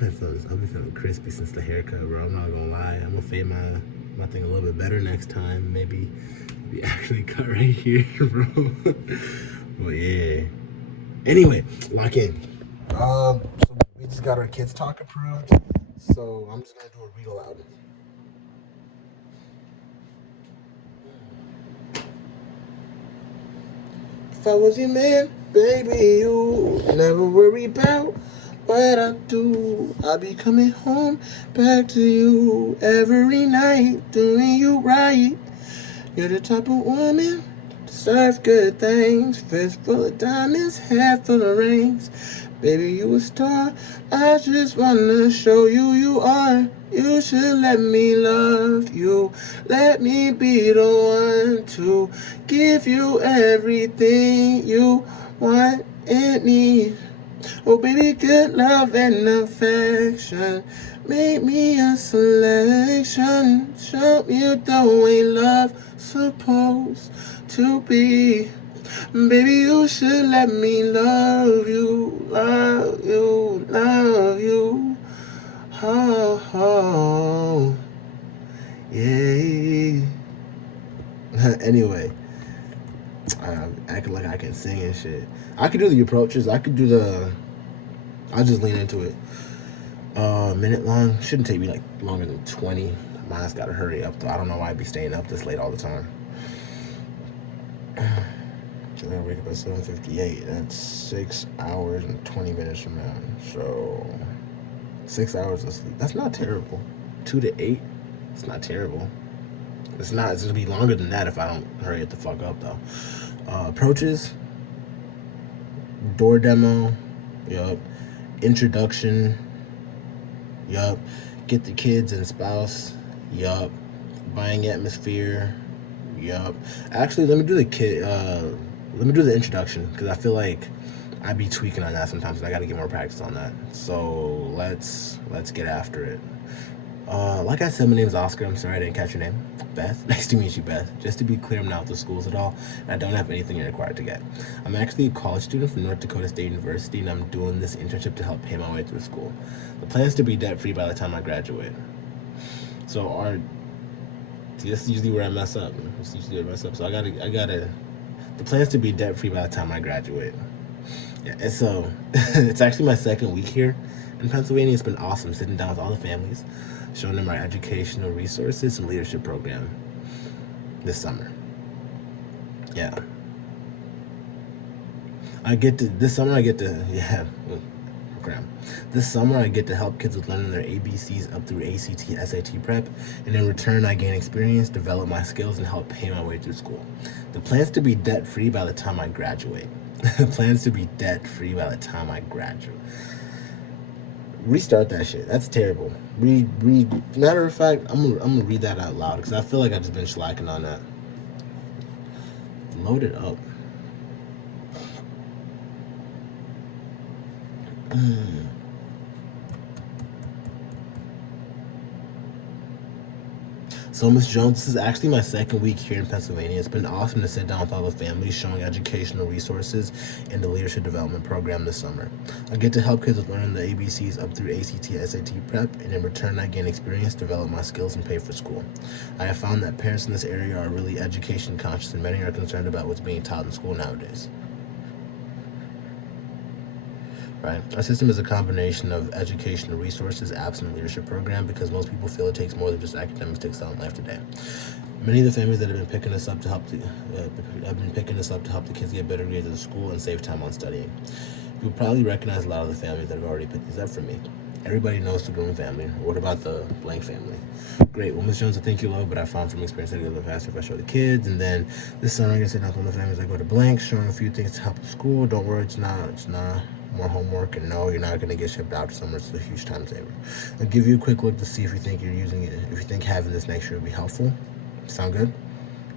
been feeling crispy since the haircut, bro. I'm not gonna lie. I'm gonna fade my thing a little bit better next time. Maybe actually cut right here, bro. But yeah. Anyway, lock in. So we just got our kids talk approved. So I'm just gonna do a read aloud. If I was your man, baby, you never worry about what I do. I'll be coming home back to you every night, doing you right. You're the type of woman deserve good things. Fist full of diamonds, hair full of rings. Baby, you a star. I just wanna show you you are. You should let me love you. Let me be the one to give you everything you want and need. Oh, baby, good love and affection. Make me a selection. Show me the way love's supposed to be. Baby, you should let me love you, love you, love you. Oh, oh. Yeah. Anyway, acting like I can sing and shit. I could do the approaches. I could do the. I'll just lean into it. Minute long. Shouldn't take me like longer than 20. Mine's gotta hurry up though. I don't know why I'd be staying up this late all the time. I wake up at 7:58. That's 6 hours and 20 minutes from now. So 6 hours of sleep. That's not terrible. 2 to 8. It's not terrible. It's not. It's gonna be longer than that if I don't hurry it the fuck up though. Approaches. Door demo. Yup. Introduction. Yup. Get the kids and spouse. Yup. Buying atmosphere. Yup. Actually, let me do the kid. Let me do the introduction because I feel like I'd be tweaking on that sometimes, and I got to get more practice on that. So let's get after it. Like I said, my name's Oscar. I'm sorry I didn't catch your name. Beth. Nice to meet you, Beth. Just to be clear, I'm not with the schools at all, and I don't have anything you're required to get. I'm actually a college student from North Dakota State University, and I'm doing this internship to help pay my way through school. The plan is to be debt-free by the time I graduate. So this is usually where I mess up. So I gotta. The plan is to be debt-free by the time I graduate. Yeah, and so it's actually my second week here in Pennsylvania. It's been awesome sitting down with all the families, showing them our educational resources and leadership program this summer. Yeah. This summer I get to help kids with learning their ABCs up through ACT, SAT prep, and in return I gain experience, develop my skills, and help pay my way through school. The plan's to be debt-free by the time I graduate. Plans to be debt-free by the time I graduate. Restart that shit. That's terrible. Matter of fact, I'm gonna read that out loud because I feel like I've just been slacking on that. Load it up. So, Ms. Jones, this is actually my second week here in Pennsylvania. It's been awesome to sit down with all the families, showing educational resources in the leadership development program this summer. I get to help kids with learning the ABCs up through ACT, SAT prep, and in return I gain experience, develop my skills, and pay for school. I have found that parents in this area are really education conscious, and many are concerned about what's being taught in school nowadays. Right. Our system is a combination of educational resources, apps, and leadership program because most people feel it takes more than just academics to excel in life today. Many of the families that have been picking us up to help the kids get better grades at school and save time on studying. You'll probably recognize a lot of the families that have already picked these up for me. Everybody knows the Groom family. What about the blank family? Great. Well, Ms. Jones, I think you love, but I found from experience that I get a little faster if I show the kids. And then this summer, I'm going to sit down with the families that go to blank, showing a few things to help with school. Don't worry, it's not more homework, and no, you're not going to get shipped out to somewhere. It's a huge time saver. I'll give you a quick look to see if you think you're using it, if you think having this next year will be helpful. Sound good?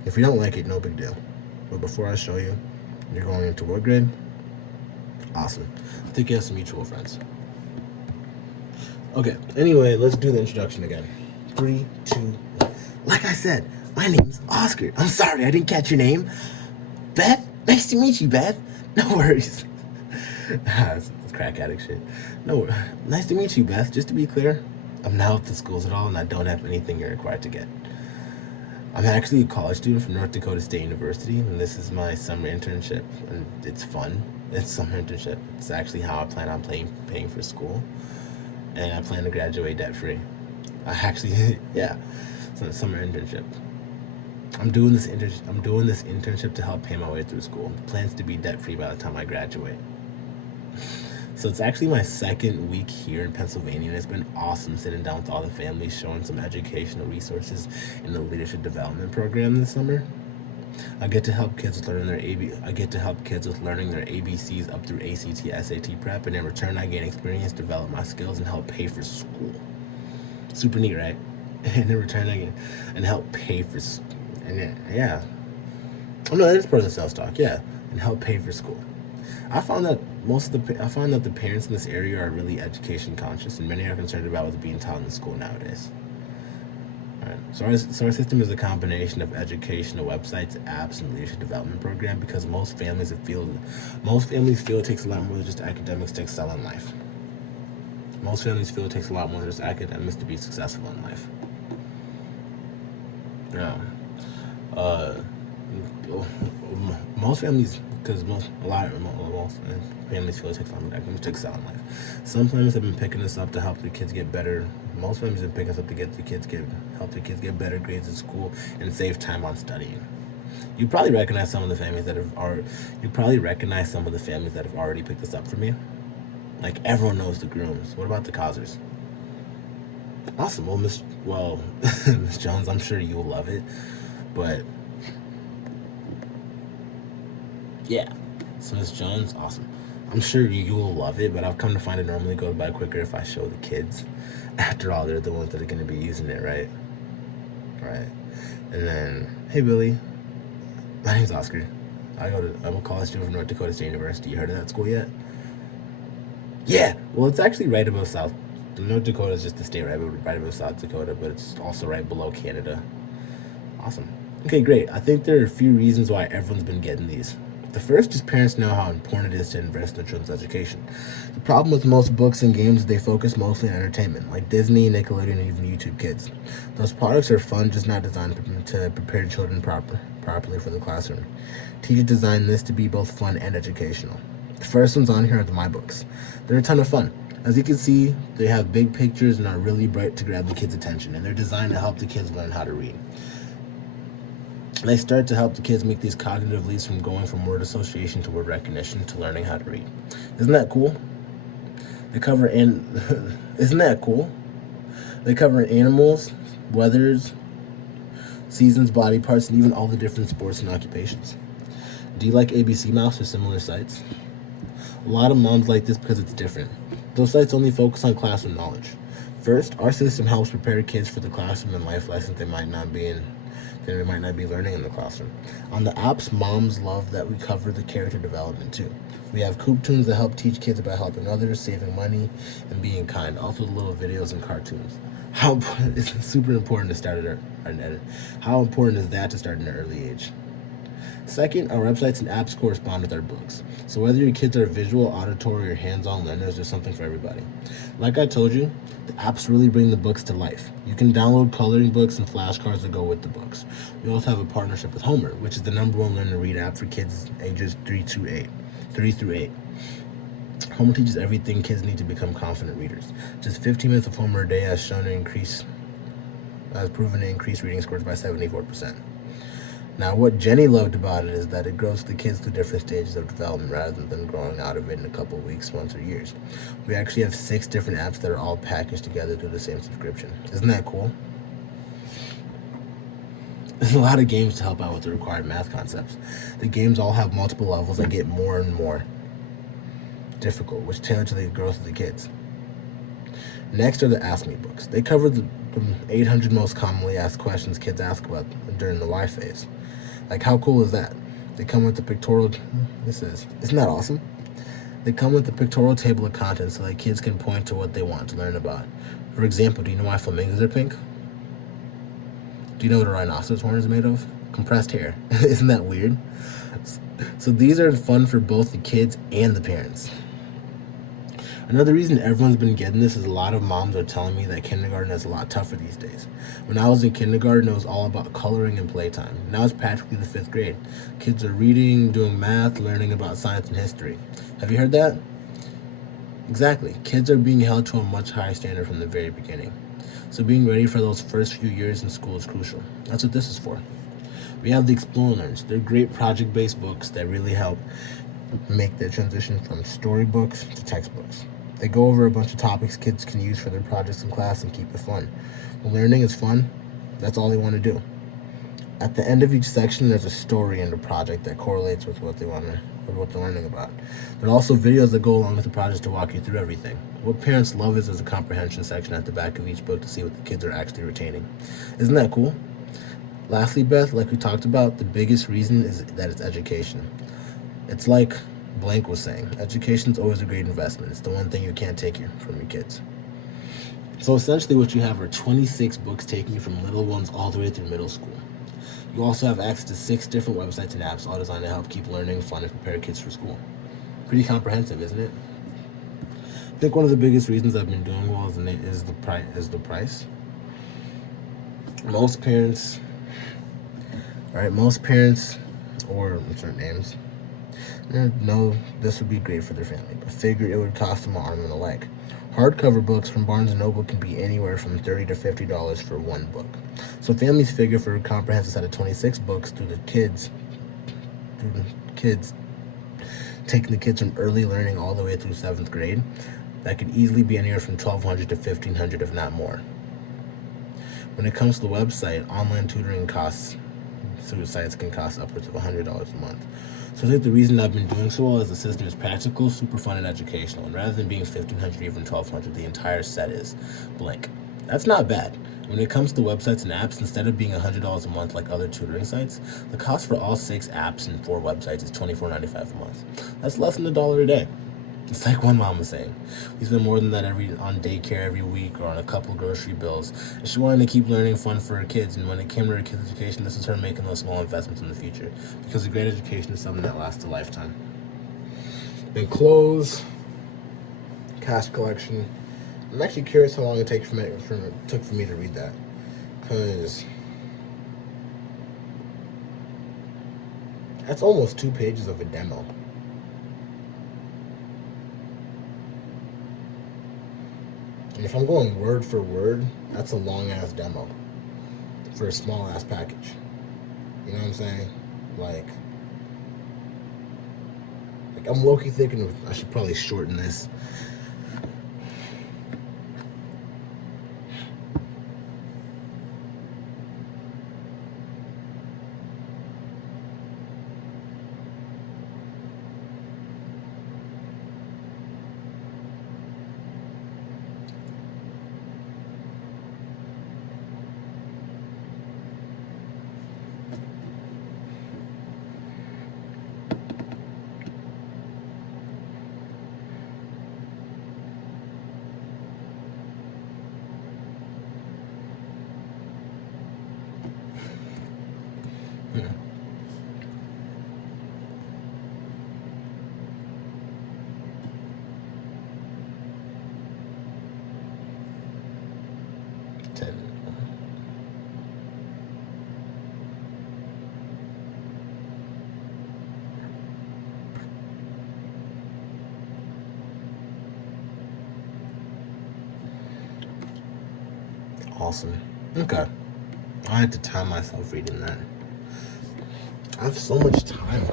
If you don't like it, no big deal. But before I show you, you're going into what grade? Awesome. I think you have some mutual friends. Okay, anyway, let's do the introduction again. 3, 2, 1. Like I said, my name's Oscar. I'm sorry I didn't catch your name. Beth? Nice to meet you, Beth. No worries. It's crack addict shit. No, nice to meet you, Beth. Just to be clear, I'm not with the schools at all, and I don't have anything you're required to get. I'm actually a college student from North Dakota State University, and this is my summer internship, and it's fun. It's summer internship. It's actually how I plan on paying for school, and I plan to graduate debt free. I actually, yeah, so it's summer internship. I'm doing this internship to help pay my way through school. Plans to be debt free by the time I graduate. So it's actually my second week here in Pennsylvania, and it's been awesome sitting down with all the families, showing some educational resources in the leadership development program this summer. I get to help kids with learning their ABCs up through ACT, SAT prep, and in return, I gain experience, develop my skills, and help pay for school. Super neat, right? And in return, I get and help pay for, and yeah. Oh no, that is part of the sales talk, yeah, and help pay for school. I found that the parents in this area are really education conscious, and many are concerned about what's being taught in the school nowadays. All right. So our system is a combination of educational websites, apps, and leadership development program because most families feel it takes a lot more than just academics to excel in life. Most families feel it takes a lot more than just academics to be successful in life. Yeah. Most families, because most families feel it takes a lot more academics to excel in life. Some families have been picking this up to help the kids get better. Most families have been picking this up to help the kids get better grades at school and save time on studying. You probably recognize some of the families that have already picked this up from you. Like everyone knows the Grooms. What about the Causers? Awesome. Well, Miss Jones, I'm sure you'll love it, but yeah. So Miss Jones, awesome. I'm sure you'll love it, but I've come to find it normally goes by quicker if I show the kids. After all, they're the ones that are going to be using it, right? Right. And then, hey Billy, my name's Oscar. I'm a college student from North Dakota State University. You heard of that school yet? Yeah. Well, it's actually right above South. North Dakota is just the state right above South Dakota, but it's also right below Canada. Awesome. Okay, great. I think there are a few reasons why everyone's been getting these. The first is parents know how important it is to invest in their children's education. The problem with most books and games is they focus mostly on entertainment, like Disney, Nickelodeon, and even YouTube Kids. Those products are fun, just not designed to prepare children properly for the classroom. Teachers designed this to be both fun and educational. The first ones on here are the My Books. They're a ton of fun. As you can see, they have big pictures and are really bright to grab the kids' attention, and they're designed to help the kids learn how to read. They start to help the kids make these cognitive leaps from going from word association to word recognition to learning how to read. Isn't that cool? Isn't that cool? They cover animals, weathers, seasons, body parts, and even all the different sports and occupations. Do you like ABC Mouse or similar sites? A lot of moms like this because it's different. Those sites only focus on classroom knowledge. First, our system helps prepare kids for the classroom and life lessons they might not be learning in the classroom. On the apps, moms love that we cover the character development too. We have Coop Tunes that help teach kids about helping others, saving money, and being kind. Also, little videos and cartoons. It's super important to start how important is that to start at an early age? Second, our websites and apps correspond with our books. So whether your kids are visual, auditory, or hands-on learners, there's something for everybody. Like I told you, the apps really bring the books to life. You can download coloring books and flashcards to go with the books. We also have a partnership with Homer, which is the #1 learn to read app for kids ages 3 through 8. Homer teaches everything kids need to become confident readers. Just 15 minutes of Homer a day has proven to increase reading scores by 74%. Now, what Jenny loved about it is that it grows the kids through different stages of development rather than growing out of it in a couple of weeks, months, or years. We actually have 6 different apps that are all packaged together through the same subscription. Isn't that cool? There's a lot of games to help out with the required math concepts. The games all have multiple levels that get more and more difficult, which tailor to the growth of the kids. Next are the Ask Me books. They cover the 800 most commonly asked questions kids ask about during the why phase. Like, how cool is that? They come with the pictorial. Isn't that awesome? They come with the pictorial table of contents so that kids can point to what they want to learn about. For example, do you know why flamingos are pink? Do you know what a rhinoceros horn is made of? Compressed hair. Isn't that weird? So these are fun for both the kids and the parents. Another reason everyone's been getting this is a lot of moms are telling me that kindergarten is a lot tougher these days. When I was in kindergarten, it was all about coloring and playtime. Now it's practically the fifth grade. Kids are reading, doing math, learning about science and history. Have you heard that? Exactly. Kids are being held to a much higher standard from the very beginning. So being ready for those first few years in school is crucial. That's what this is for. We have the Explore and Learns. They're great project-based books that really help make the transition from storybooks to textbooks. They go over a bunch of topics kids can use for their projects in class and keep it fun. When learning is fun, that's all they want to do. At the end of each section, there's a story in the project that correlates with what what they're learning about. There are also videos that go along with the project to walk you through everything. What parents love is there's a comprehension section at the back of each book to see what the kids are actually retaining. Isn't that cool? Lastly, Beth, like we talked about, the biggest reason is that it's education. It's like Blank was saying, education's always a great investment. It's the one thing you can't take from your kids. So essentially what you have are 26 books taking you from little ones all the way through middle school. You also have access to 6 different websites and apps, all designed to help keep learning fun and prepare kids for school. Pretty comprehensive, isn't it? I think one of the biggest reasons I've been doing well is the price. Most parents, or certain names, know this would be great for their family, but figure it would cost them an arm and a leg. Hardcover books from Barnes & Noble can be anywhere from $30 to $50 for one book. So families figure for a comprehensive set of 26 books through the kids, taking the kids from early learning all the way through 7th grade, that could easily be anywhere from $1,200 to $1,500, if not more. When it comes to the website, online tutoring costs through sites can cost upwards of $100 a month. So I think the reason I've been doing so well is the system is practical, super fun, and educational. And rather than being $1,500 or even $1,200, the entire set is blank. That's not bad. When it comes to websites and apps, instead of being $100 a month like other tutoring sites, the cost for all 6 apps and 4 websites is $24.95 a month. That's less than $1 a day. It's like one mom was saying. We spend more than that on daycare every week or on a couple grocery bills. And she wanted to keep learning fun for her kids, and when it came to her kids' education, this is her making those small investments in the future. Because a great education is something that lasts a lifetime. Then clothes, cash collection. I'm actually curious how long it took for me to read that. Because that's almost 2 pages of a demo. And if I'm going word for word, that's a long-ass demo for a small-ass package. You know what I'm saying? Like I'm low-key thinking I should probably shorten this. Hmm. Awesome. Okay. I had to time myself reading that. I have so much time.